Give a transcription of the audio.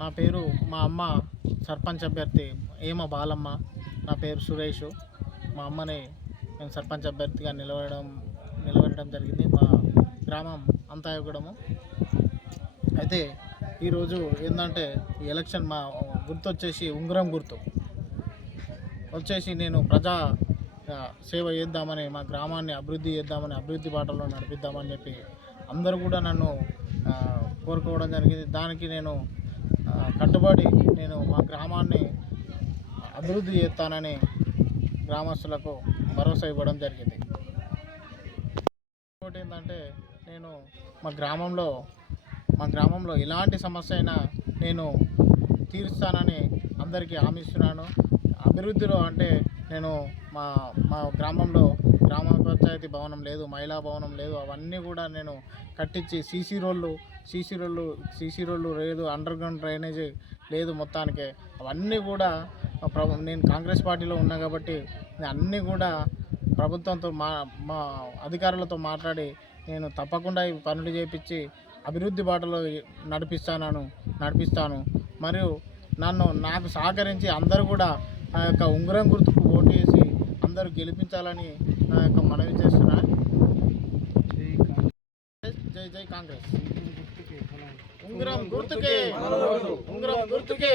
నా పేరు మా అమ్మ సర్పంచ్ అభ్యర్థి ఏమ బాలమ్మ. నా పేరు సురేష్. మా అమ్మని నేను సర్పంచ్ అభ్యర్థిగా నిలబడడం నిలబెట్టడం జరిగింది మా గ్రామం అంతాయగూడము. అయితే ఈరోజు ఏంటంటే ఈ ఎలక్షన్ మా గుర్తు వచ్చేసి ఉంగరం గుర్తు. వచ్చేసి నేను ప్రజా సేవ చేద్దామని మా గ్రామాన్ని అభివృద్ధి చేద్దామని అభివృద్ధి బాటలో నడిపిద్దామని చెప్పి అందరూ కూడా నన్ను కోరుకోవడం జరిగింది. దానికి నేను కట్టుబడి నేను మా గ్రామాన్ని అభివృద్ధి చేస్తానని గ్రామస్తులకు భరోసా ఇవ్వడం జరిగింది. ఇంకోటి ఏంటంటే నేను మా గ్రామంలో మా గ్రామంలో ఎలాంటి సమస్య అయినా నేను తీరుస్తానని అందరికీ హామీ ఇస్తున్నాను. అభివృద్ధిలో అంటే నేను మా మా గ్రామంలో గ్రామ పంచాయతీ భవనం లేదు మహిళా భవనం లేదు అవన్నీ కూడా నేను కట్టించి సీసీ రోళ్ళు సీసీ రోళ్ళు సీసీ రోళ్ళు లేదు అండర్ గ్రౌండ్ డ్రైనేజీ లేదు మొత్తానికి. అవన్నీ కూడా ప్రభు నేను కాంగ్రెస్ పార్టీలో ఉన్నా కాబట్టి అన్నీ కూడా ప్రభుత్వంతో మా మా అధికారులతో మాట్లాడి నేను తప్పకుండా ఈ పనులు చేపించి అభివృద్ధి బాటలో నడిపిస్తాను నడిపిస్తాను. మరియు నన్ను నాకు సహకరించి అందరూ కూడా నా యొక్క ఉంగరం గుర్తుకు ఓటు వేసి గెలిపించాలని నా యొక్క మనవి చేస్తున్నా. జై జై కాంగ్రెస్. ఉంగరం గుర్తుకే. ఉంగరం గుర్తుకే.